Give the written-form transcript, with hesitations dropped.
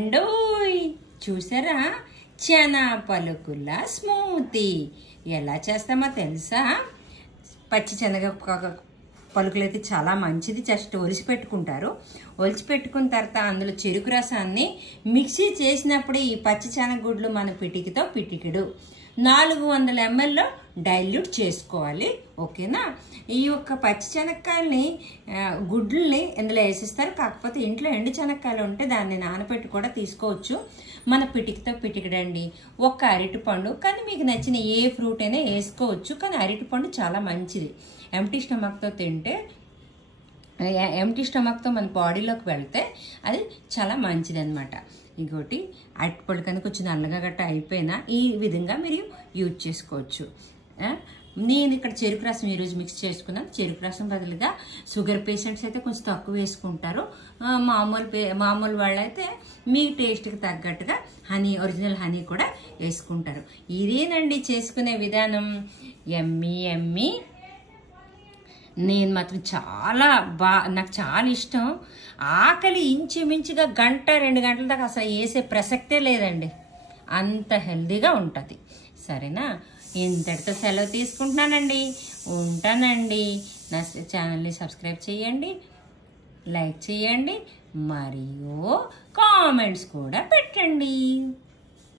అండోయ్ చూసారా చనా పలుకుల స్మూతీ ఎలా చేస్తామో తెలుసా? పచ్చి శనగ పలుకులు అయితే చాలా మంచిది. జస్ట్ ఒలిచి పెట్టుకుంటారు. ఒలిచి పెట్టుకున్న తర్వాత అందులో చెరుకు రసాన్ని మిక్సీ చేసినప్పుడు ఈ పచ్చి శనగగుడ్లు మన పిటికితో పిటికిడు 400 ml డైల్యూట్ చేసుకోవాలి. ఓకేనా? ఈ యొక్క పచ్చి శనక్కాయల్ని గుడ్లని ఇందులో వేసిస్తారు. కాకపోతే ఇంట్లో ఎండు శనక్కాయలు ఉంటే దాన్ని నానబెట్టి కూడా తీసుకోవచ్చు. మన పిటికితో పిటికిడండి. ఒక్క అరటిపండు, కానీ మీకు నచ్చిన ఏ ఫ్రూట్ అయినా వేసుకోవచ్చు. కానీ అరటిపండు చాలా మంచిది. ఎంటీ స్టమక్తో తింటే, ఎంటీ స్టమక్తో మన బాడీలోకి వెళ్తే అది చాలా మంచిది అనమాట. ఇంకోటి అరటిపళ్ళు కనుక కొంచెం నల్లగా గట్ట అయిపోయినా ఈ విధంగా మీరు యూజ్ చేసుకోవచ్చు. నేను ఇక్కడ చెరుకు రసం ఈరోజు మిక్స్ చేసుకున్నాను. చెరుకు రసం బదులుగా షుగర్ పేషెంట్స్ అయితే కొంచెం తక్కువ వేసుకుంటారు. మామూలు వాళ్ళైతే మీ టేస్ట్కి తగ్గట్టుగా ఒరిజినల్ హనీ కూడా వేసుకుంటారు. ఇదేనండి చేసుకునే విధానం. Emmy Emmy. నేను మాత్రం నాకు చాలా ఇష్టం. ఆకలి ఇంచుమించుగా 1-2 గంటల దాకా అసలు వేసే ప్రసక్తే లేదండి. అంత హెల్దీగా ఉంటుంది. సరేనా? ఇంతటితో సెలవు తీసుకుంటున్నానండి. ఉంటానండి. నా ఛానల్ని సబ్స్క్రైబ్ చేయండి, లైక్ చేయండి, మరియు కామెంట్స్ కూడా పెట్టండి.